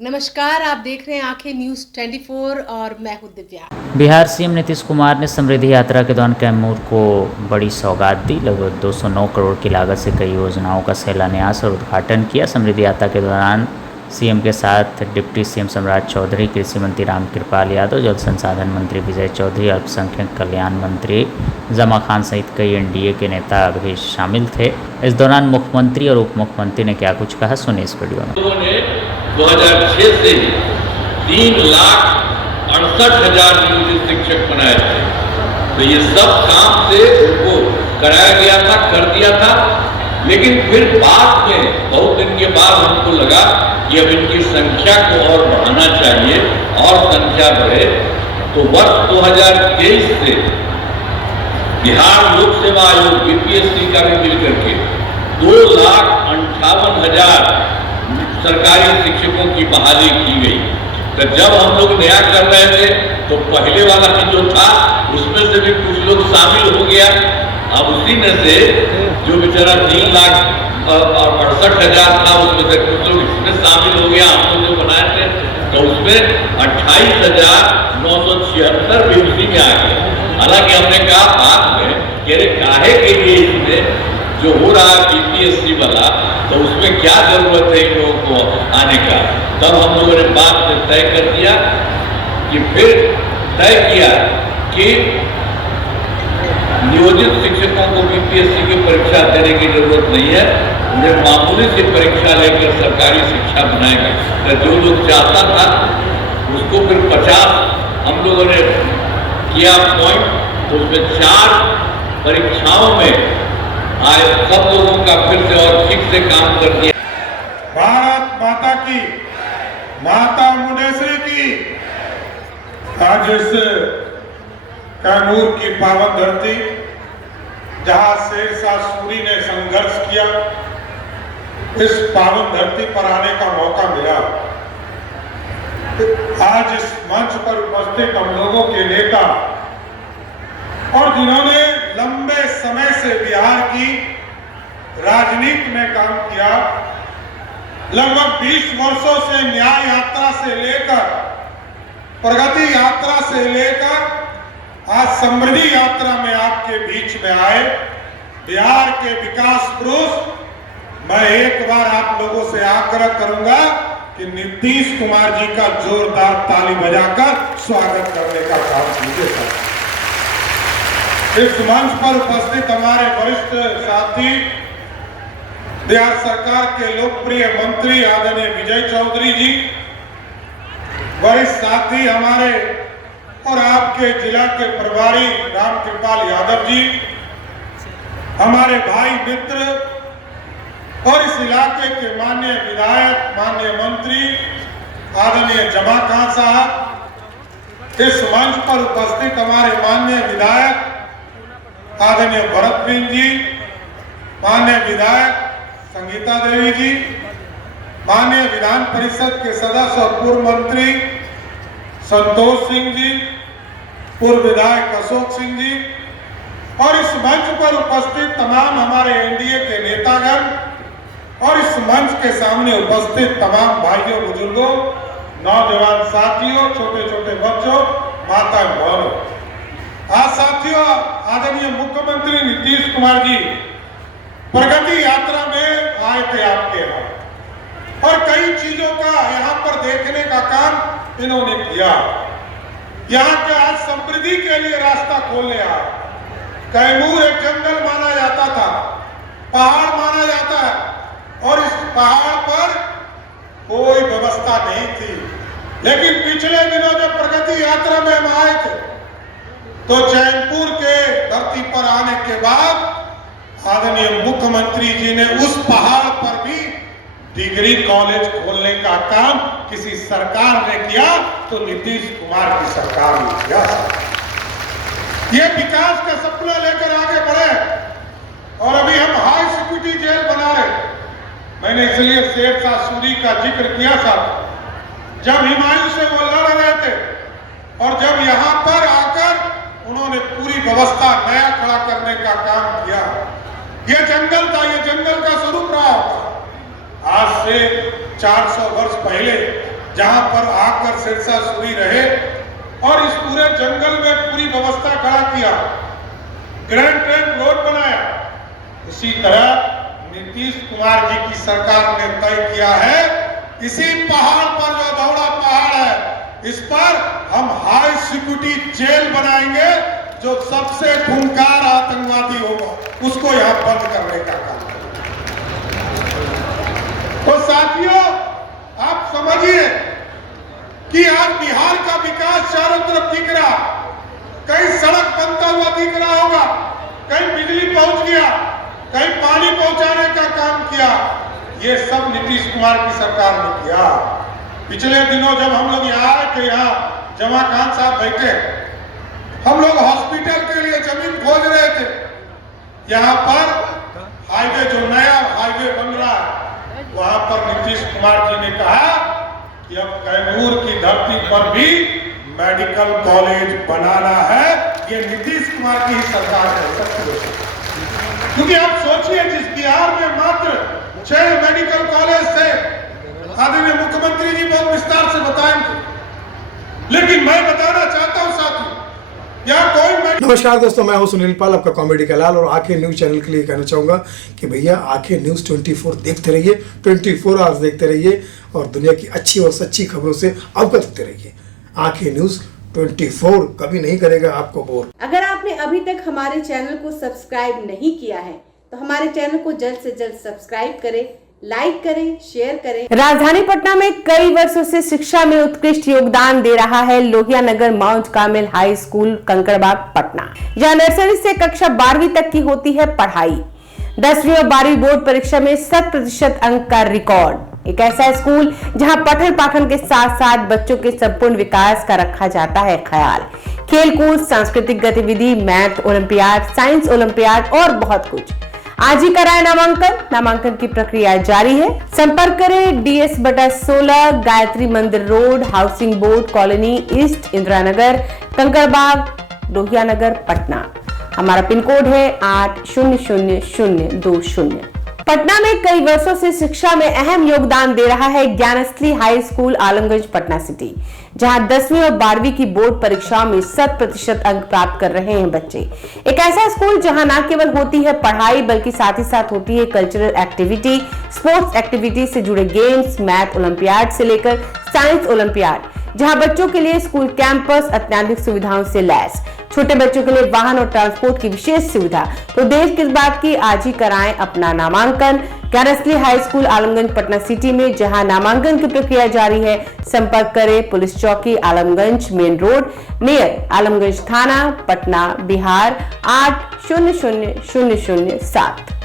नमस्कार, आप देख रहे हैं आंखें न्यूज़ 24 और मैं हूं दिव्या। बिहार सीएम नीतीश कुमार ने समृद्धि यात्रा के दौरान कैमूर को बड़ी सौगात दी। लगभग 209 करोड़ की लागत से कई योजनाओं का शिलान्यास और उद्घाटन किया। समृद्धि यात्रा के दौरान सीएम के साथ डिप्टी सीएम सम्राट चौधरी, कृषि मंत्री रामकृपाल यादव, जल संसाधन मंत्री विजय चौधरी, अल्पसंख्यक कल्याण मंत्री जमा खान सहित कई एनडीए के नेता भी शामिल थे। इस दौरान मुख्यमंत्री और उप मुख्यमंत्री ने क्या कुछ कहा, सुनिए इस वीडियो में। 2006 से 3,68,000 नियोजित शिक्षक बनाए थे, तो ये सब काम से उनको कराया गया था, कर दिया था। लेकिन फिर बाद में बहुत दिन के बाद हमको लगा कि अब इनकी संख्या को और बढ़ाना चाहिए और संख्या बढ़े। तो वर्ष 2023 से बिहार लोक सेवा आयोग बीपीएससी का भी मिलकर के 2,58,000 सरकारी शिक्षकों की बहाली की गई। तो जब हम लोग नया कर रहे थे तो पहले वाला जो था उसमें से भी कुछ लोग शामिल हो गया। अब उसी में से जो बेचारा 3,68,000 था उसमें से कुछ लोग इसमें शामिल हो गया। हम लोग जो बनाए थे तो उसमें 28,976 भी उसी में आ गया। हालांकि हमने कहा बाद में कि अरे काहे के लिए इसमें जो हो रहा है बीपीएससी वाला, तो उसमें क्या जरूरत है इन लोगों को आने का। तब हम लोगों ने बात में तय कर दिया कि फिर तय किया कि नियोजित शिक्षकों को बीपीएससी की परीक्षा देने की जरूरत नहीं है, उन्हें मामूली सी परीक्षा लेकर सरकारी शिक्षा बनाएंगे। तो जो लोग चाहता था उसको फिर 50 हम लोगों ने किया पॉइंट, तो उसमें 4 परीक्षाओं में आए सब लोगों का फिर से और ठीक से काम कर दिया। भारत माता की, माता मुंडेश्वरी की। आज इस कैमूर की पावन धरती, जहां शेरशाह सूरी ने संघर्ष किया, इस पावन धरती पर आने का मौका मिला। आज इस मंच पर उपस्थित हम लोगों के नेता और जिन्होंने लंबे समय से बिहार की राजनीति में काम किया, लगभग 20 वर्षों से न्याय यात्रा से लेकर प्रगति यात्रा से लेकर आज समृद्धि यात्रा में आपके बीच में आए बिहार के विकास पुरुष, मैं एक बार आप लोगों से आग्रह करूंगा कि नीतीश कुमार जी का जोरदार ताली बजाकर स्वागत करने का काम कीजिए। इस मंच पर उपस्थित हमारे वरिष्ठ साथी, बिहार सरकार के लोकप्रिय मंत्री आदरणीय विजय चौधरी जी, वरिष्ठ साथी हमारे और आपके जिला के प्रभारी रामकृपाल यादव जी, हमारे भाई मित्र और इस इलाके के माननीय विधायक, माननीय मंत्री आदरणीय जमा खान साहब, इस मंच पर उपस्थित हमारे माननीय विधायक आदरणीय भरत सिंह जी, माननीय विधायक संगीता देवी जी, माननीय विधान परिषद के सदस्य और पूर्व मंत्री संतोष सिंह जी, पूर्व विधायक अशोक सिंह जी और इस मंच पर उपस्थित तमाम हमारे एनडीए के नेतागण और इस मंच के सामने उपस्थित तमाम भाइयों, बुजुर्गों, नौजवान साथियों, छोटे छोटे बच्चों, माता बहनों। आज साथियों, आदरणीय मुख्यमंत्री नीतीश कुमार जी प्रगति यात्रा में आए थे आपके यहाँ और कई चीजों का यहाँ पर देखने का काम इन्होंने किया। यहाँ के आज समृद्धि के लिए रास्ता खोलने आए। कैमूर एक जंगल माना जाता था, पहाड़ माना जाता है और इस पहाड़ पर कोई व्यवस्था नहीं थी। लेकिन पिछले दिनों जब प्रगति यात्रा में हम आए थे तो चैनपुर के धरती पर आने के बाद आदरणीय मुख्यमंत्री जी ने उस पहाड़ पर भी डिग्री कॉलेज खोलने का काम किसी सरकार ने किया तो नीतीश कुमार की सरकार ने किया। ये विकास का सपना लेकर आगे बढ़े और अभी हम हाई सिक्योरिटी जेल बना रहे। मैंने इसलिए शेरशाह सूरी का जिक्र किया था, जब हुमायूं से वो लड़ रहे थे और जब यहाँ पर आकर उन्होंने पूरी व्यवस्था नया खड़ा करने का काम किया। ये जंगल था, ये जंगल का स्वरूप रहा होगा। आज से 400 वर्ष पहले जहां पर आकर सिरसा सूरी रहे और इस पूरे जंगल में पूरी व्यवस्था खड़ा किया, ग्रैंड ट्रंक रोड बनाया। इसी तरह नीतीश कुमार जी की सरकार ने तय किया है, इसी पहाड़ पर जो धौड़ा पहाड़ है, इस पर हम हाई सिक्योरिटी जेल बनाएंगे। जो सबसे खूंखार आतंकवादी होगा उसको यहां बंद करने का काम करेंगे। तो साथियों, आप समझिए कि आज बिहार का विकास चारों तरफ दिख रहा, कहीं सड़क बनता हुआ दिख रहा होगा, कहीं बिजली पहुंच गया, कहीं पानी पहुंचाने का काम किया। ये सब नीतीश कुमार की सरकार ने किया। पिछले दिनों जब हम लोग यहाँ आए थे, यहाँ जमा खान साहब बैठे, हम लोग हॉस्पिटल के लिए जमीन खोज रहे थे। यहाँ पर हाईवे, जो नया हाईवे बन रहा है, वहां पर नीतीश कुमार जी ने कहा कि अब कैमूर की धरती पर भी मेडिकल कॉलेज बनाना है। ये नीतीश कुमार की ही सरकार है। क्योंकि आप सोचिए, जिस बिहार में मात्र 6 मेडिकल कॉलेज थे, आदरणीय मुख्यमंत्री जी बहुत विस्तार से बताएंगे, लेकिन मैं बताना चाहता हूं साथियों, यहाँ कोई नमस्कार दोस्तों, मैं हूं सुनील पाल, आपका कॉमेडी का लाल, और आंखें न्यूज चैनल के लिए कहना चाहूंगा कि भैया आंखें न्यूज 24 देखते रहिए, 24 आवर्स देखते रहिए और दुनिया की अच्छी और सच्ची खबरों से अवगत होते रहिए। आंखें न्यूज 24 कभी नहीं करेगा आपको बोर। अगर आपने अभी तक हमारे चैनल को सब्सक्राइब नहीं किया है तो हमारे चैनल को जल्द से जल्द सब्सक्राइब करें, लाइक करें, शेयर करें। राजधानी पटना में कई वर्षों से शिक्षा में उत्कृष्ट योगदान दे रहा है Lohia Nagar Mount Carmel High School Kankarbagh Patna, जहां नर्सरी से कक्षा 12वीं तक की होती है पढ़ाई। 10वीं और 12वीं बोर्ड परीक्षा में 100% अंक का रिकॉर्ड। एक ऐसा स्कूल जहां पठन पाठन के साथ साथ बच्चों के संपूर्ण विकास का रखा जाता है ख्याल। खेलकूद, सांस्कृतिक गतिविधि, मैथ ओलंपियाड, साइंस ओलंपियाड और बहुत कुछ। आज ही कराएं नामांकन। नामांकन की प्रक्रिया जारी है। संपर्क करें DS/16 Gayatri Mandir road, housing board colony east, Indira Nagar, Kankarbagh, Lohia Nagar, Patna. हमारा पिन कोड है 800020। पटना में कई वर्षों से शिक्षा में अहम योगदान दे रहा है Gyansthali high school Alamganj Patna city, जहां 10वीं और 12वीं की बोर्ड परीक्षाओं में 100% अंक प्राप्त कर रहे हैं बच्चे। एक ऐसा स्कूल जहां न केवल होती है पढ़ाई बल्कि साथ ही साथ होती है कल्चरल एक्टिविटी, स्पोर्ट्स एक्टिविटी से जुड़े गेम्स, मैथ ओलंपियाड से लेकर साइंस ओलंपियाड, जहां बच्चों के लिए स्कूल कैंपस अत्याधुनिक सुविधाओं से लैस, छोटे बच्चों के लिए वाहन और ट्रांसपोर्ट की विशेष सुविधा। तो देर किस बात की, आज ही कराएं अपना नामांकन Gyansthali high school Alamganj Patna city में, जहां नामांकन की प्रक्रिया जारी है। संपर्क करें पुलिस चौकी Alamganj main road near Alamganj थाना, पटना, बिहार 800007।